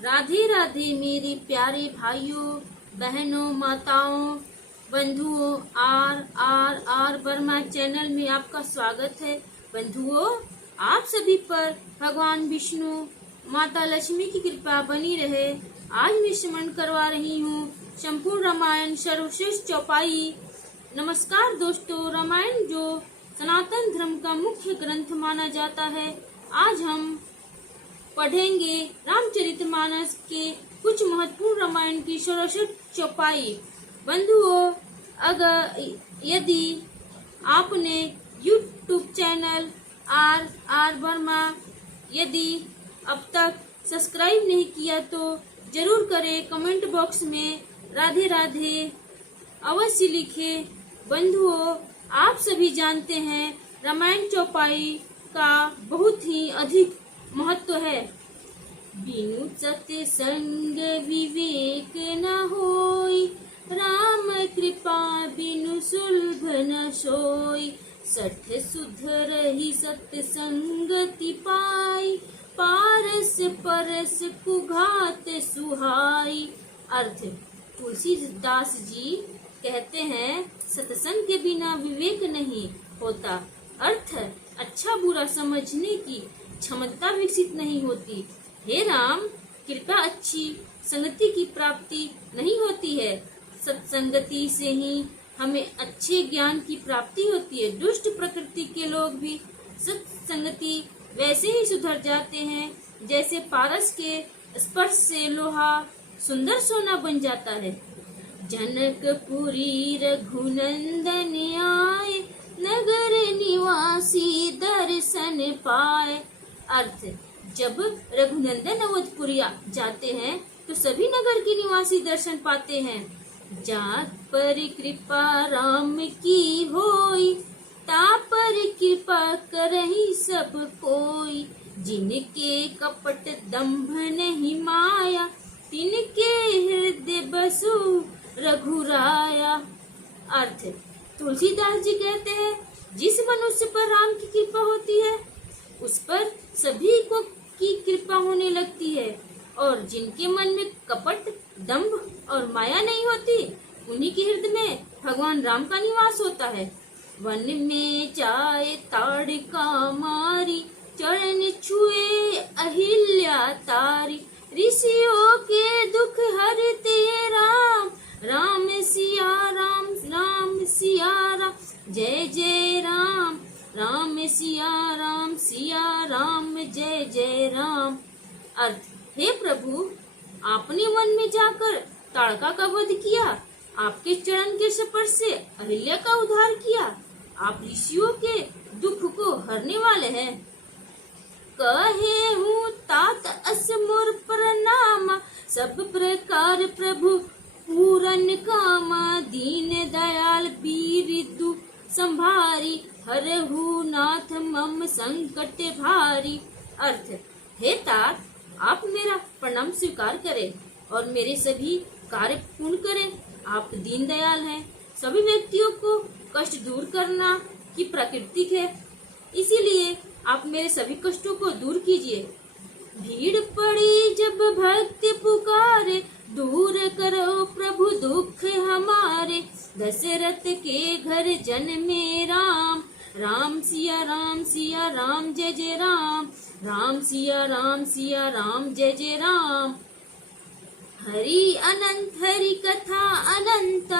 राधे राधे मेरे प्यारे भाइयों बहनों माताओं बंधुओं। आर वर्मा चैनल में आपका स्वागत है। बंधुओं, आप सभी पर भगवान विष्णु माता लक्ष्मी की कृपा बनी रहे। आज मैं श्रवण करवा रही हूँ संपूर्ण रामायण सर्वश्रेष्ठ चौपाई। नमस्कार दोस्तों, रामायण जो सनातन धर्म का मुख्य ग्रंथ माना जाता है, आज हम पढ़ेंगे रामचरितमानस के कुछ महत्वपूर्ण रामायण की सर्वश्रेष्ठ चौपाई। बंधुओं, अगर यदि आपने YouTube चैनल आर वर्मा यदि अब तक सब्सक्राइब नहीं किया तो जरूर करें। कमेंट बॉक्स में राधे राधे अवश्य लिखें। बंधुओं, आप सभी जानते हैं रामायण चौपाई का बहुत ही अधिक महत्व है। बिनु सत्संग विवेक न होई, राम कृपा बिनु सुलभ न सोई। सठ सुधरहि सत्संगति पाई, पारस परस कुघात सुहाई। अर्थ, तुलसीदास जी कहते हैं सत्संग के बिना विवेक नहीं होता। अर्थ, अच्छा बुरा समझने की क्षमता विकसित नहीं होती। हे राम, कृपा अच्छी संगति की प्राप्ति नहीं होती है। सत्संगति से ही हमें अच्छे ज्ञान की प्राप्ति होती है। दुष्ट प्रकृति के लोग भी सत्संगति वैसे ही सुधर जाते हैं जैसे पारस के स्पर्श से लोहा सुंदर सोना बन जाता है। जनकपुरी रघुनंदन आए, नगर निवासी दर्शन पाए। अर्थ, जब रघुनंदन अवधपुरी जाते हैं तो सभी नगर के निवासी दर्शन पाते हैं। जात पर कृपा राम की होई, ता पर कृपा करहि सब कोई। जिनके कपट दंभ नहीं माया, तिनके हृदय बसु रघुराया। अर्थ, तुलसीदास जी कहते हैं जिस मनुष्य पर राम की कृपा होती है उस पर सभी को की कृपा होने लगती है, और जिनके मन में कपट दंभ और माया नहीं होती उन्हीं के हृदय में भगवान राम का निवास होता है। वन में जाए ताड़का मारी, चरण छुए अहिल्या तारी। ऋषियों के दुख हरते राम, राम सिया राम, राम सिया राम। जय जय राम, राम सिया राम, सिया राम जय जय राम। अर्थ, हे प्रभु, आपने वन में जाकर ताड़का का वध किया, आपके चरण के स्पर्श से अहिल्या का उद्धार किया। आप ऋषियों के दुख को हरने वाले हैं। कहे हूँ तात अस मोर प्रणाम, सब प्रकार प्रभु पूरन कामा। दीन दयाल वीर दु संभारी, हरहु नाथ मम संकट भारी। अर्थ, हे तात, आप मेरा प्रणाम स्वीकार करें और मेरे सभी कार्य पूर्ण करें। आप दीन दयाल हैं। सभी व्यक्तियों को कष्ट दूर करना की प्रकृति है, इसीलिए आप मेरे सभी कष्टों को दूर कीजिए। भीड़ पड़ी जब भक्त पुकारे, दूर करो प्रभु दुख हमारे। दशरथ के घर जन्मे राम, राम सिया राम, सिया राम जय जय राम। राम सिया राम, सिया राम जय जय राम। हरि अनंत हरि कथा अनंत,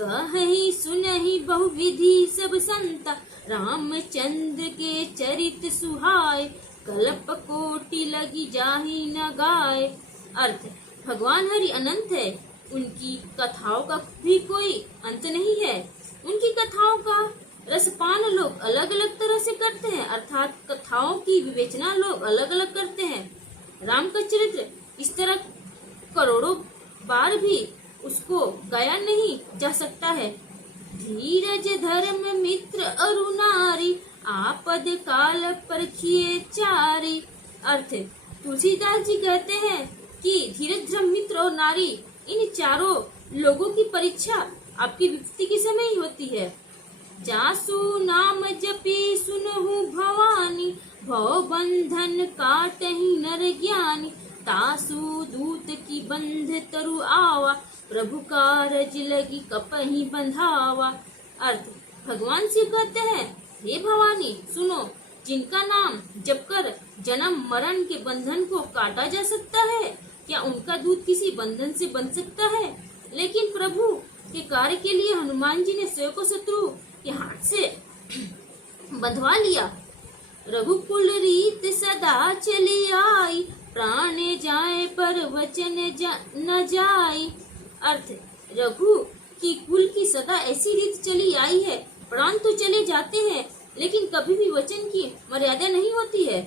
कहि सुनहि बहुविधि सब संत। रामचंद्र के चरित सुहाय, कल्प कोटि लगी जाहि न गाय। अर्थ, भगवान हरि अनंत है, उनकी कथाओं का भी कोई अंत नहीं है। उनकी कथाओं का रसपान लोग अलग अलग तरह से करते हैं, अर्थात कथाओं की विवेचना लोग अलग अलग करते हैं। राम का चरित्र इस तरह करोड़ों बार भी उसको गाया नहीं जा सकता है। धीरज धर्म मित्र अरुणारी, आपद काल परखिए चारी। अर्थ, तुलसीदास जी कहते हैं कि धीरज धर्म मित्र और नारी, इन चारों लोगों की परीक्षा आपकी विपत्ति के समय ही होती है। जासु नाम जपी सुनहु भवानी, भव बंधन काटहि नर ज्ञानी। तासु दूत की बंध तरु आवा, प्रभु कारज लगी कपहि बंधावा। अर्थ, भगवान शिव कहते हैं, हे भवानी सुनो, जिनका नाम जप कर जन्म मरण के बंधन को काटा जा सकता है, क्या उनका दूत किसी बंधन से बंध सकता है? लेकिन प्रभु के कार्य के लिए हनुमान जी ने स्वयं को शत्रु के हाथ से बंधवा लिया। रघुकुल रीत सदा चली आई, प्राण जाए पर वचन न जाई। अर्थ, रघु की कुल की सदा ऐसी रीत चली आई है, प्राण तो चले जाते हैं लेकिन कभी भी वचन की मर्यादा नहीं होती है।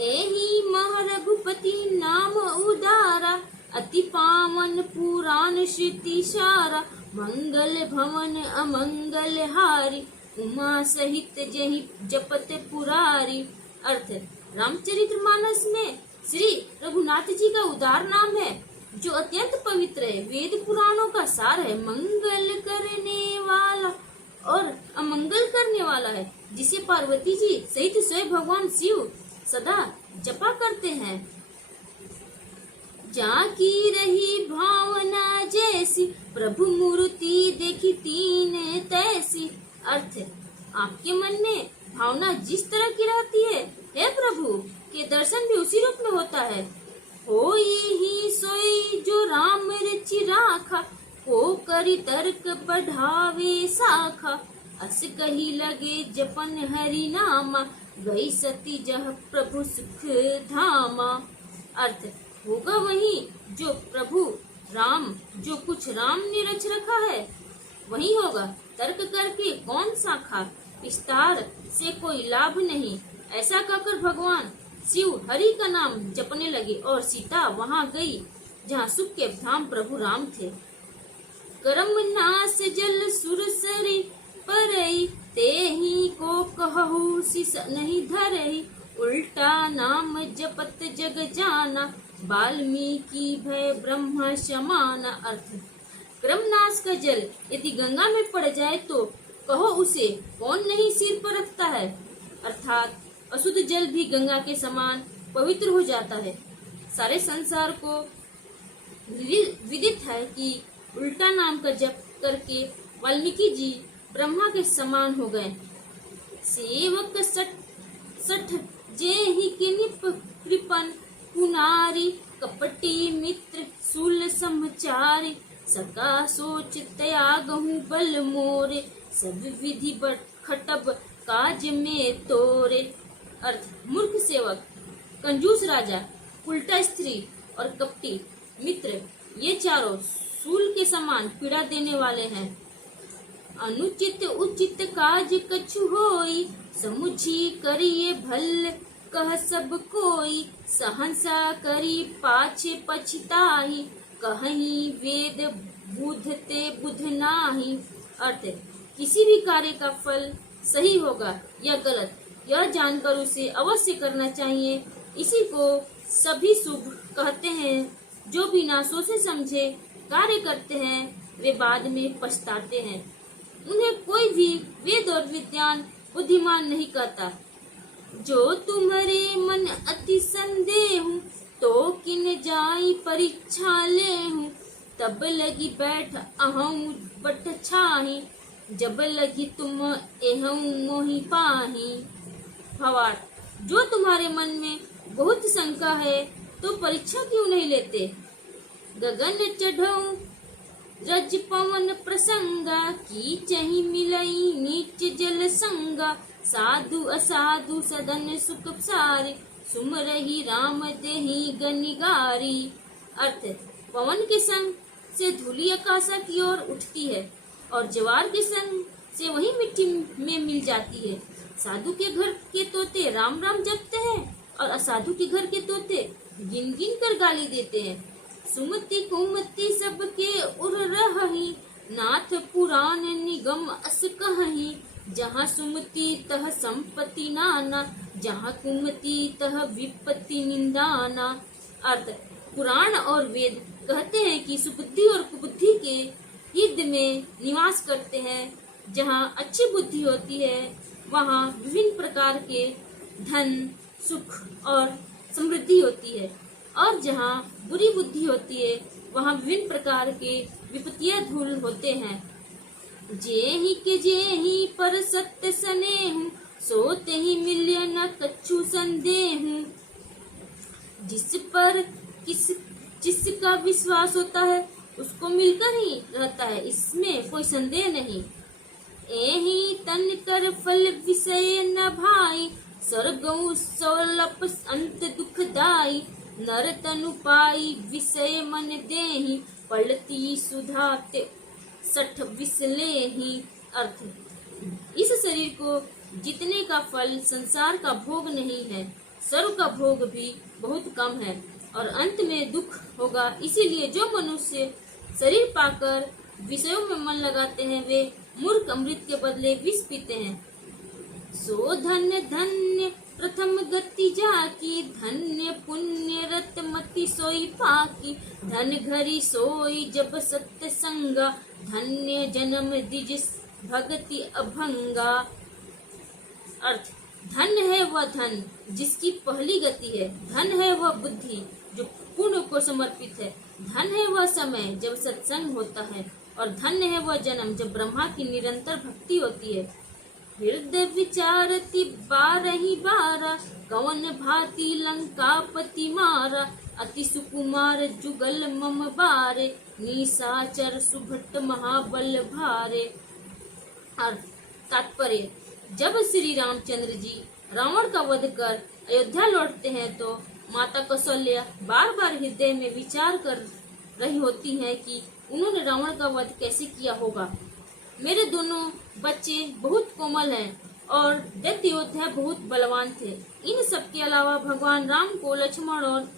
एहि मह रघुपति नाम उदारा, अति पावन पुराण श्रुति सारा, मंगल भवन अमंगल हारी, उमा सहित जहि जपत पुरारी। अर्थ, रामचरितमानस में श्री रघुनाथ जी का उदार नाम है जो अत्यंत पवित्र है, वेद पुराणों का सार है, मंगल करने वाला और अमंगल करने वाला है, जिसे पार्वती जी सहित स्वयं भगवान शिव सदा जपा करते हैं। जाकी रही भावना जैसी, प्रभु मूर्ति देखी तीन तैसी। अर्थ, आपके मन में भावना जिस तरह की रहती है, हे प्रभु के दर्शन भी उसी रूप में होता है। होई ही सोई जो राम रचि राखा, को करी तर्क बढ़ावे साखा, अस कही लगे जपन हरि नामा, गई सती जह प्रभु सुख धामा। अर्थ, होगा वही जो प्रभु राम, जो कुछ राम ने रच रखा है वही होगा, तर्क करके कौन साखा, विस्तार से कोई लाभ नहीं। ऐसा कहकर भगवान शिव हरि का नाम जपने लगे और सीता वहां गई जहाँ सुख के धाम प्रभु राम थे। करम नास जल सुरसरी परई, तेहि को कहु सिस नहीं धरई, उल्टा नाम जपत जग जाना, वाल्मीकि भय ब्रह्म समाना। अर्थ, क्रमनाश का जल यदि गंगा में पड़ जाए तो कहो उसे कौन नहीं सिर पर रखता है। अर्थात अशुद्ध जल भी गंगा के समान पवित्र हो जाता है। सारे संसार को विदित है कि उल्टा नाम का जप करके वाल्मीकि जी ब्रह्मा के समान हो गए। सेवक सठ जे ही किनिप कृपन, कुनारी कपटी मित्र सूल समचारी, सका सोच त्यागहु बल मोरे, सब विधि खटब काज में तोरे। अर्थ, मूर्ख सेवक, कंजूस राजा, उल्टा स्त्री और कपटी मित्र, ये चारों सूल के समान पीड़ा देने वाले हैं। अनुचित उचित काज कछु होई, समुझी करिए भल कह सब कोई, सहंसा करी पाछे पछताही, कहीं वेद बुधते बुध नाही। अर्थ, किसी भी कार्य का फल सही होगा या गलत यह जानकर उसे अवश्य करना चाहिए। इसी को सभी शुभ कहते हैं। जो बिना सोचे समझे कार्य करते हैं वे बाद में पछताते हैं। उन्हें कोई भी वेद और विज्ञान बुद्धिमान नहीं कहता। जो तुम्हारे मन अति संदेह, तो किन जाई परीक्षा ले हूँ, तब लगी बैठ अहूँ बट छाही, जब लगी तुम एहूँ मोहि पाही। भावार्थ, जो तुम्हारे मन में बहुत शंका है तो परीक्षा क्यों नहीं लेते। गगन चढ़ऊ रज पवन प्रसंगा, की चही मिलई नीच जल संगा, साधु असाधु सदन सुख सारे, सुमरहि राम देहि गनिगारी। अर्थ, पवन के संग से धूली आकाशा की ओर उठती है और ज्वार के संग से वही मिट्टी में मिल जाती है। साधु के घर के तोते राम राम जपते हैं और असाधु के घर के तोते गिन गिन कर गाली देते हैं। सुमति कुमति सबके उर रही, नाथ पुराण निगम अस कहीं, जहाँ सुमति तह संपत्ति नाना, जहाँ कुमति तह विपत्ति निंदाना। अर्थ, पुराण और वेद कहते हैं कि सुबुद्धि और कुबुद्धि के हृदय में निवास करते हैं। जहाँ अच्छी बुद्धि होती है वहाँ विभिन्न प्रकार के धन सुख और समृद्धि होती है। और जहाँ बुरी बुद्धि होती है वहाँ विभिन्न प्रकार के विपत्तियाँ धूल होते हैं। जेहि के जेहि पर सत्य सनेहु, सोते ही मिल्य न कछु संदेहु। जिस पर जिसका विश्वास होता है उसको मिलकर ही रहता है, इसमें कोई संदेह नहीं। एहि तन कर फल विषय न भाई, स्वर्गौ सौलभ अंत दुखदाई। नर तनु पाई विषय मन देहि, पलती सुधा ते सठ विसलेहि। अर्थ, इस शरीर को जीतने का फल संसार का भोग नहीं है, स्वर्ग का भोग भी बहुत कम है और अंत में दुख होगा। इसीलिए जो मनुष्य शरीर पाकर विषयों में मन लगाते हैं वे मूर्ख अमृत के बदले विष पीते हैं। सो धन्य धन्य प्रथम गति जाकी, धन्य पुण्य रत मति सोई पाकी। धन घरी सोई जब सत्य संगा, धन्य जन्म दिज भगति अभंगा। अर्थ, धन है वह धन जिसकी पहली गति है, धन है वह बुद्धि जो पुण्य को समर्पित है, धन है वह समय जब सत्संग होता है और धन्य है वह जन्म जब ब्रह्मा की निरंतर भक्ति होती है। हृदय विचारति बारहि बारा, कवन भांति लंकापति मारा। अति सुकुमार जुगल मम बारे, निशाचर सुभट महाबल भारे। तात्पर्य, जब श्री रामचंद्र जी रावण का वध कर अयोध्या लौटते हैं तो माता कौशल्या बार बार हृदय में विचार कर रही होती हैं कि उन्होंने रावण का वध कैसे किया होगा। मेरे दोनों बच्चे बहुत कोमल हैं और दैत्य योद्धा बहुत बलवान थे। इन सब के अलावा भगवान राम को लक्ष्मण और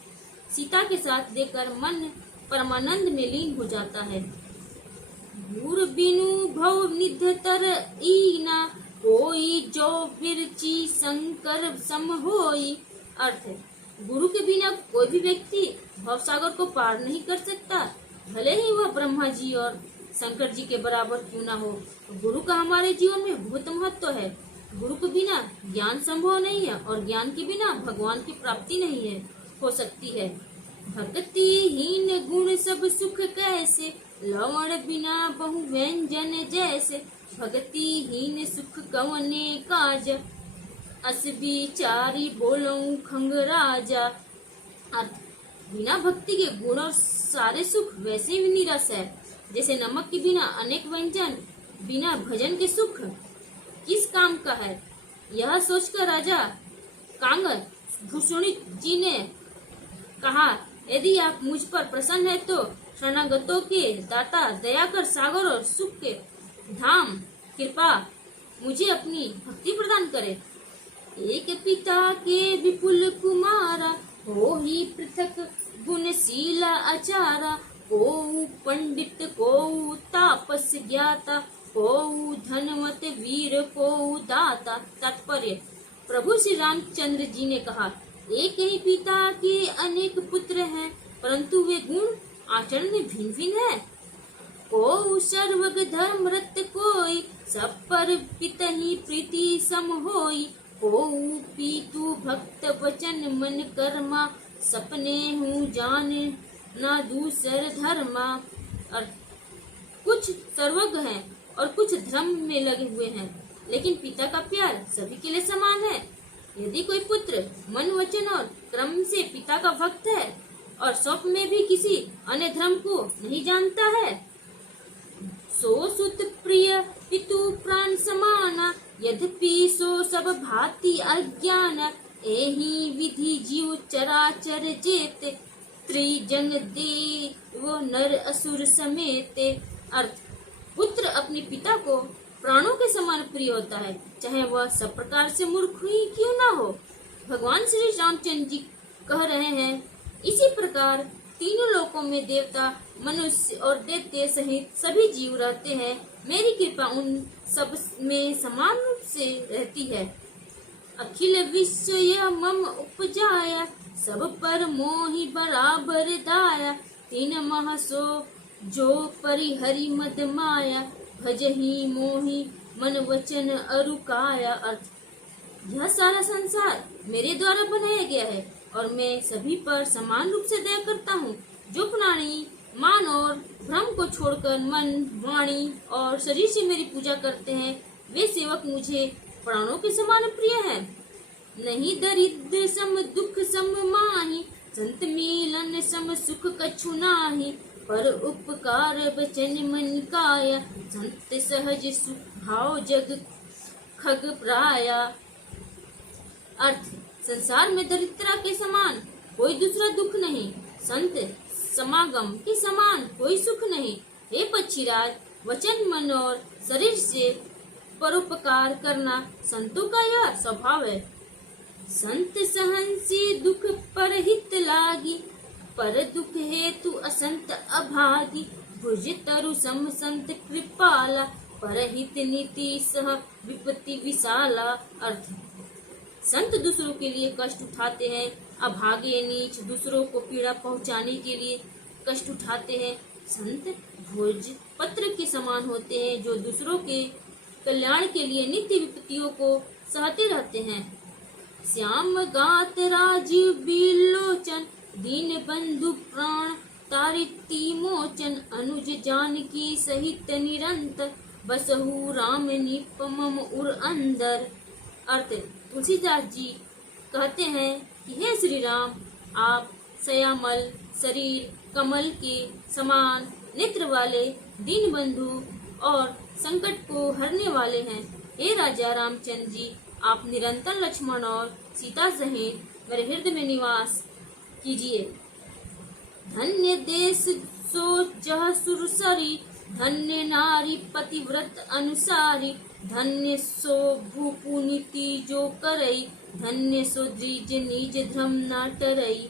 सीता के साथ देकर मन परमानंद में लीन हो जाता है। गुरु बिनु भव निधतर ईना, कोई जो बिरची शंकर सम होई। अर्थ, गुरु के बिना कोई भी व्यक्ति भवसागर को पार नहीं कर सकता, भले ही वह ब्रह्मा जी और शंकर जी के बराबर क्यों ना हो। गुरु का हमारे जीवन में बहुत महत्व है। गुरु के बिना ज्ञान संभव नहीं है और ज्ञान के बिना भगवान की प्राप्ति नहीं है हो सकती है। भक्ति हीन गुण सब सुख कैसे, लवण बिना बहु व्यंजन जैसे। भक्ति हीन सुख कवने काज, अस बिचारी बोलऊं खंग राजा। बिना भक्ति के गुण और सारे सुख वैसे ही नीरस है, जैसे नमक के बिना अनेक व्यंजन, बिना भजन के सुख किस काम का है। यह सोचकर राजा कांगर भूषणी जी ने कहा, यदि आप मुझ पर प्रसन्न है तो शरणागतों के दाता दया कर सागर और सुख के धाम कृपा मुझे अपनी भक्ति प्रदान करे। एक पिता के विपुल कुमारा, हो ही पृथक गुणशीला आचारा। को पंडित को तापस ज्ञाता, को धनवत वीर को दाता। तात्पर्य, प्रभु श्री रामचंद्र जी ने कहा, एक ही पिता के अनेक पुत्र हैं, परंतु वे गुण आचरण में भिन्न भिन्न है। को सर्वग धर्म रत कोई, सब पर पितहि प्रीति सम होई। को पीतु भक्त वचन मन कर्मा, सपने हूँ जान ना दूसर धर्मा। और कुछ सर्वज्ञ हैं और कुछ धर्म में लगे हुए हैं, लेकिन पिता का प्यार सभी के लिए समान है। यदि कोई पुत्र मन वचन और क्रम से पिता का भक्त है और स्वप्न में भी किसी अन्य धर्म को नहीं जानता है, सो सुत प्रिय पितु प्राण समाना। यद्यपि सो सब भांति अज्ञान, एहि विधि जीव चराचर जेते। त्रिजंग देव नर असुर समेते। अर्थ, पुत्र अपने पिता को प्राणों के समान प्रिय होता है, चाहे वह सब प्रकार से मूर्ख ही क्यों ना हो। भगवान श्री रामचंद्र जी कह रहे हैं, इसी प्रकार तीनों लोकों में देवता, मनुष्य और दैत्य सहित सभी जीव रहते हैं। मेरी कृपा उन सब में समान रूप से रहती है। अखिल विश्व यह मम उपजाया, सब पर मोहि बराबर दाया। तीन महसो जो परिहरि मद माया, भजहि मोहि मन वचन अरु काया। अर्थ, यह सारा संसार मेरे द्वारा बनाया गया है और मैं सभी पर समान रूप से दया करता हूँ। जो प्राणी मान और भ्रम को छोड़कर मन, वाणी और शरीर से मेरी पूजा करते हैं, वे सेवक मुझे प्राणों के समान प्रिय है। नहीं दरिद्र सम दुख सम माही, संत मिलन सम सुख कछु नाही। पर उपकार बचन मन काया, संत सहज सुख भाव जग खग प्राया। अर्थ, संसार में दरिद्रता के समान कोई दूसरा दुख नहीं, संत समागम के समान कोई सुख नहीं। हे पक्षीराज, वचन मन और शरीर से परोपकार करना संतों का यह स्वभाव है। संत सहनसी दुख परहित लागी, पर दुख हेतु असंत अभागी। भुज तरु सम संत कृपाला, परहित नीति सह विपत्ति विशाला। अर्थ, संत दूसरों के लिए कष्ट उठाते हैं, अभागे नीच दूसरों को पीड़ा पहुंचाने के लिए कष्ट उठाते हैं। संत भोज पत्र के समान होते हैं, जो दूसरों के कल्याण के लिए नित्य विपत्तियों को सहते रहते हैं। श्याम गात राजीव बिलोचन, दीन बंधु प्राण तारिती मोचन। अनुज जानकी सहित निरंतर, बसहु राम निपमम उर अंदर। अर्थ, तुलसीदास जी कहते हैं कि हे श्री राम, आप श्यामल शरीर कमल के समान नेत्र वाले दीन बंधु और संकट को हरने वाले हैं। हे राजा रामचंद्र जी, आप निरंतर लक्ष्मण और सीता सहित मेरे हृदय में निवास कीजिए। धन्य देश सो जह सुरसरी, धन्य नारी पतिव्रत अनुसारी। धन्य सो भूपुनीति जो करई, धन्य सो द्विज निज धर्म न टरई।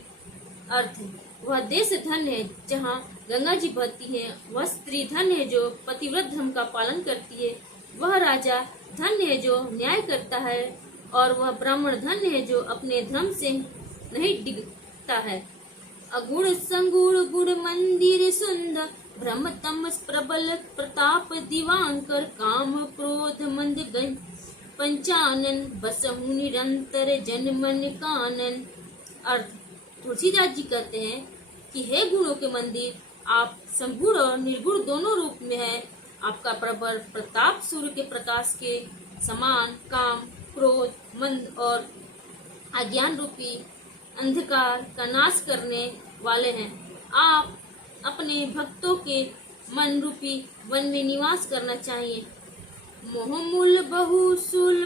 अर्थ, वह देश धन्य है जहाँ गंगा जी बहती है, वह स्त्री धन्य है जो पतिव्रत धर्म का पालन करती है, वह राजा धन्य है जो न्याय करता है, और वह ब्राह्मण धन्य है जो अपने धर्म से नहीं डिगता है। अगुण संगुण गुण मंदिर सुंदर, ब्रह्म तमस प्रबल प्रताप दिवांकर। काम क्रोध मंद गण पंचानन, बसहु निरंतर जन मन कानन। अर्थ, तुलसीदास जी कहते हैं कि हे गुणों के मंदिर, आप संगुण और निर्गुण दोनों रूप में है। आपका प्रबल प्रताप सूर्य के प्रकाश के समान काम, क्रोध, मंद और अज्ञान रूपी अंधकार का नाश करने वाले हैं। आप अपने भक्तों के मन रूपी वन में निवास करना चाहिए। मोहमूल बहुसूल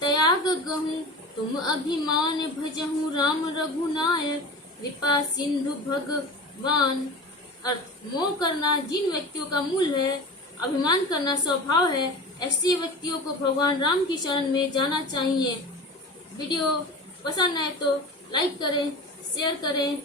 त्याग गहूँ, तुम अभिमान भजहु राम रघुनायक। कृपा सिंधु भगवान। अर्थ, मोह करना जिन व्यक्तियों का मूल है, अभिमान करना स्वभाव है, ऐसे व्यक्तियों को भगवान राम की शरण में जाना चाहिए। वीडियो पसंद आए तो लाइक करें, शेयर करें